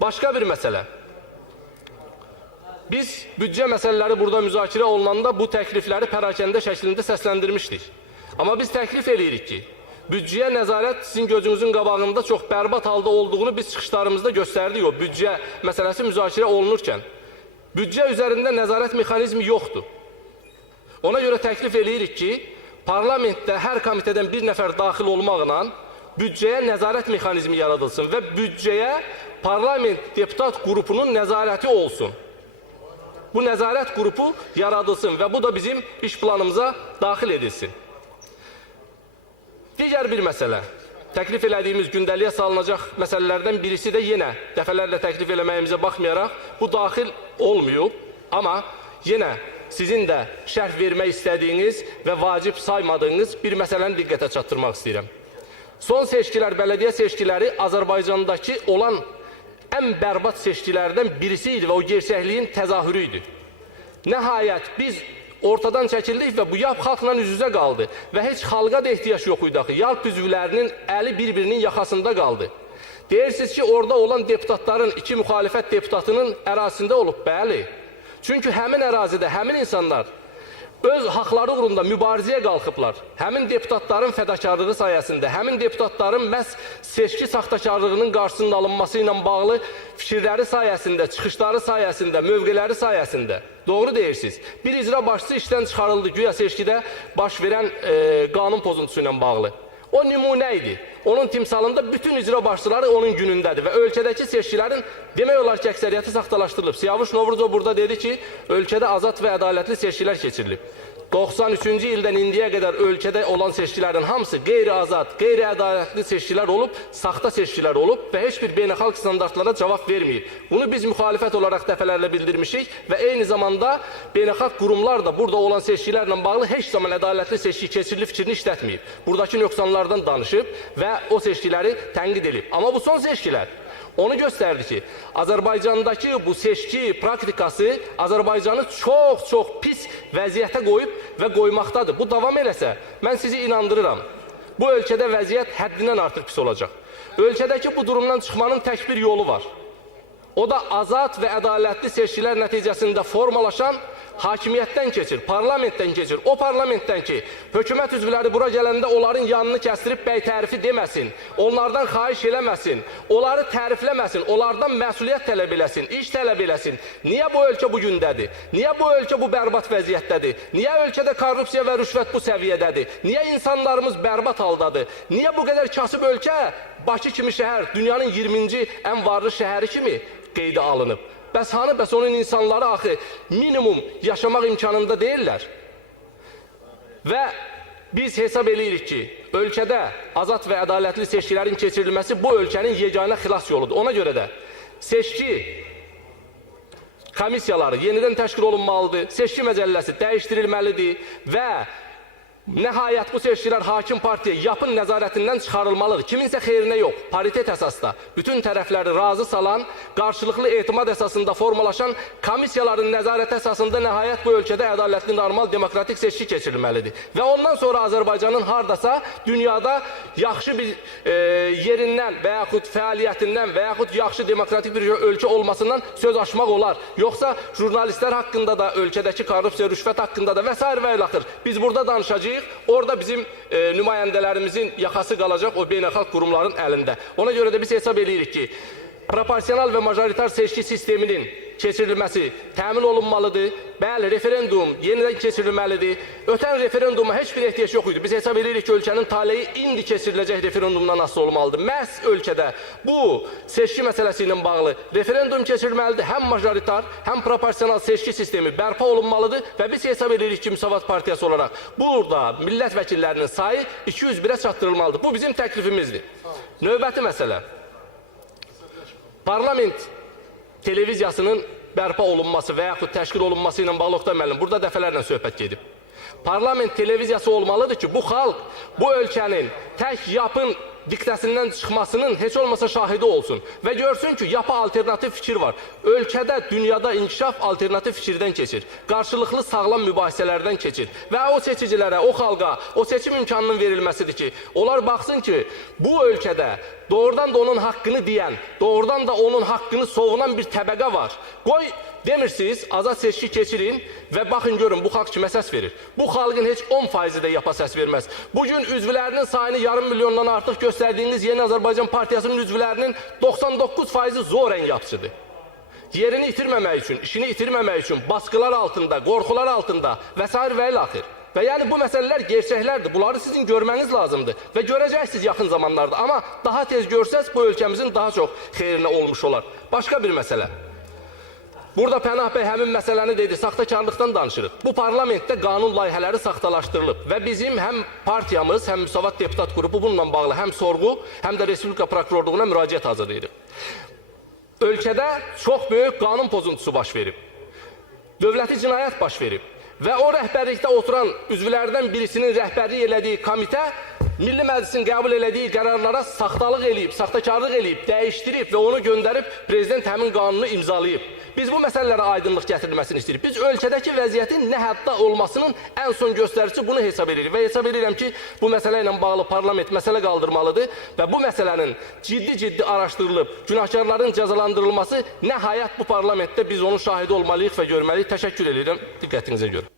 Başka bir mesele. Biz büdcə məsələləri burada müzakirə olunanda bu təklifləri pərakəndə şəklində səsləndirmişdik. Amma biz təklif edirik ki, büdcəyə nəzarət sizin gözünüzün qabağında çox bərbad halda olduğunu biz çıxışlarımızda göstərdik o büdcə məsələsi müzakirə olunurkən. Büdcə üzərində nəzarət mexanizmi yoxdur. Ona görə təklif edirik ki, parlamentdə hər komitədən bir nəfər daxil olmaqla büdcəyə nəzarət mexanizmi yaradılsın və büdcəyə parlament deputat qrupunun nəzarəti olsun. Bu nəzarət qrupu yaradılsın və bu da bizim iş planımıza daxil edilsin. Digər bir məsələ, təklif elədiyimiz gündəliyə salınacaq məsələlərdən birisi də yenə dəfələrlə təklif eləməyimizə baxmayaraq bu daxil olmuyor. Amma yenə sizin də şərh vermək istədiyiniz və vacib saymadığınız bir məsələni diqqətə çatdırmaq istəyirəm. Son seçkilər, bələdiyyə seçkiləri Azərbaycandakı olan ən bərbad seçkilərdən birisi idi və o gerçəkliyin təzahürü idi. Nəhayət biz ortadan çəkildik və bu yalp xalqla üz-üzə qaldı və heç xalqa da ehtiyac yox idi axı. Yalp üzvlərinin əli bir-birinin yaxasında qaldı. Deyirsiniz ki, orada olan deputatların, iki müxalifət deputatının ərazisində olub, bəli. Çünki həmin ərazidə, həmin insanlar öz haqları uğrunda mübarizəyə qalxıblar. Həmin deputatların fədakarlığı sayəsində, həmin deputatların məhz seçki saxtakarlığının qarşısının alınması ilə bağlı fikirləri sayəsində, çıxışları sayəsində, mövqeləri sayəsində. Doğru deyirsiniz. Bir icra başçısı işdən çıxarıldı güya seçkidə baş verən qanun pozuntusu ilə bağlı. O nümunə idi. Onun timsalında bütün icra başçıları onun günündədir və ölkədəki seçkilərin demək olar ki, əksəriyyəti saxtalaşdırılıb. Siyavuş Novruzov burada dedi ki, ölkədə azad və ədalətli seçkilər keçirilib. 93-cü ildən indiyə qədər ölkədə olan seçkilərin hamısı qeyri-azad, qeyri-ədalətli seçkilər olub, saxta seçkilər olub və heç bir beynəlxalq standartlara cavab verməyib. Bunu biz müxalifət olaraq dəfələrlə bildirmişik və eyni zamanda beynəlxalq qurumlar da burada olan seçkilərlə bağlı heç zaman ədalətli seçki keçirilib fikrini işlətməyib. Buradakı nöqsanlardan danışıb və o seçkiləri tənqid edib. Amma bu son seçkilər onu göstərdi ki, Azərbaycandakı bu seçki praktikası Azərbaycanı çox pis vəziyyətə qoyub və qoymaqdadır. Bu davam eləsə, mən sizi inandırıram. Bu ölkədə vəziyyət həddindən artıq pis olacaq. Ölkədəki bu durumdan çıxmanın tək bir yolu var. O da azad və ədalətli seçkilər nəticəsində formalaşan hakimiyyətdən keçir, parlamentdən keçir. O parlamentdən ki, hökumət üzvləri bura gələndə onların yanını kəstirib bəy tərifi deməsin, onlardan xahiş eləməsin, onları tərifləməsin, onlardan məsuliyyət tələb eləsin, iş tələb eləsin. Niyə bu ölkə bu gündədir? Niyə bu ölkə bu bərbad vəziyyətdədir? Niyə ölkədə korrupsiya və rüşvət bu səviyyədədir? Niyə insanlarımız bərbad haldadır? Niyə bu qədər kasıb ölkə Bakı kimi şəhər, dünyanın 20-ci ən varlı şəhəri kimi qeydə alınıb? Bəs hanı, bəs onun insanları axı minimum yaşamaq imkanında deyirlər. Və biz hesab edirik ki, ölkədə azad və ədalətli seçkilərin keçirilməsi bu ölkənin yeganə xilas yoludur. Ona görə də seçki komissiyaları yenidən təşkil olunmalıdır, seçki məcəlləsi dəyişdirilməlidir və nəhayət bu seçkilər hakim partiya yapın nəzarətindən çıxarılmalıdır. Kiminsə xeyrinə yox, paritet əsasda bütün tərəfləri razı salan, qarşılıqlı etimad əsasında formalaşan komissiyaların nəzarət əsasında nəhayət bu ölkədə ədalətli, normal, demokratik seçki keçirilməlidir. Və ondan sonra Azərbaycanın hardasa dünyada yaxşı bir yerindən və yaxud fəaliyyətindən və yaxud yaxşı demokratik bir ölkə olmasından söz açmaq olar. Yoxsa jurnalistlər haqqında da, ölkədəki korrupsiya, rüşvət haqqında da və s. və ilaxır. Biz burada danışacağıq. Orada bizim nümayəndələrimizin yaxası qalacaq o beynəlxalq qurumların əlində. Ona görə də biz hesab edirik ki, proporsional və majoritar seçki sisteminin keçirilməsi təmin olunmalıdır. Bəli, referendum yenidən keçirilməlidir. Ötən referenduma heç bir ehtiyac yox idi. Biz hesab edirik ki, ölkənin taleyi indi keçiriləcək referendumdan asılı olmalıdır. Məhz ölkədə bu seçki məsələsi ilə bağlı referendum keçirilməlidir. Həm majoritar, həm proporsional seçki sistemi bərpa olunmalıdır və biz hesab edirik ki, Müsavat Partiyası olaraq burada millət vəkillərinin sayı 201-ə çatdırılmalıdır. Bu bizim təklifimizdir. Növbəti məsələ. Parlament televiziyasının bərpa olunması və yaxud təşkil olunması ilə bağlı Oqtay müəllim burada dəfələrlə söhbət gedib. Parlament televiziyası olmalıdır ki, bu xalq bu ölkənin tək yapın diktəsindən çıxmasının heç olmasa şahidi olsun və görsün ki, yapı alternativ fikir var. Ölkədə, dünyada inkişaf alternativ fikirdən keçir. Qarşılıqlı sağlam mübahisələrdən keçir. Və o seçicilərə, o xalqa, o seçim imkanının verilməsidir ki, onlar baxsın ki, bu ölkədə doğrudan da onun haqqını deyən, doğrudan da onun haqqını savunan bir təbəqə var. Qoy demirsiniz, azad seçki keçirin və baxın görün bu xalq kimə səs verir. Bu xalqın heç 10% də yapa səs verməz. Bugün üzvlərinin sayını yarım milyondan artıq göstərdiyiniz Yeni Azərbaycan Partiyasının üzvlərinin 99%-i zorən yapçıdır. Yerini itirməmək üçün, işini itirməmək üçün, baskılar altında, qorxular altında və s. və ilaxır. Və yəni bu məsələlər gerçəklərdir. Bunları sizin görməniz lazımdır və görəcəksiniz yaxın zamanlarda. Amma daha tez görsəz bu ölkəmizin daha çox xeyrinə olmuş olar. Başqa bir məsələ. Burada Pənah bəy həmin məsələni dedi, saxtakarlıqdan danışırıq. Bu parlamentdə qanun layihələri saxtalaşdırılıb və bizim həm partiyamız, həm Müsavat Deputat qrupu bununla bağlı həm sorğu, həm də Respublika Prokurorluğuna müraciət hazırlayırıq. Ölkədə çox böyük qanun pozuntusu baş verib. Dövləti cinayət baş verib. Və o rəhbərlikdə oturan üzvlərdən birisinin rəhbərlik elədiyi komitə Milli Məclisin qəbul elədiyi qərarlara saxtalıq eləyib, saxtakarlıq eləyib, dəyişdirib və onu göndərib prezident həmin qanunu imzalayıb. Biz bu məsələlərə aydınlıq gətirilməsini istəyirik. Biz ölkədəki vəziyyətin nə həddə olmasının ən son göstəricisi bunu hesab edirik. Və hesab edirəm ki, bu məsələ ilə bağlı parlament məsələ qaldırmalıdır və bu məsələnin ciddi araşdırılıb, günahkarların cəzalandırılması nəhayət bu parlamentdə biz onun şahidi olmalıyıq və görməliyik. Təşəkkür edirəm diqqətinizə görə.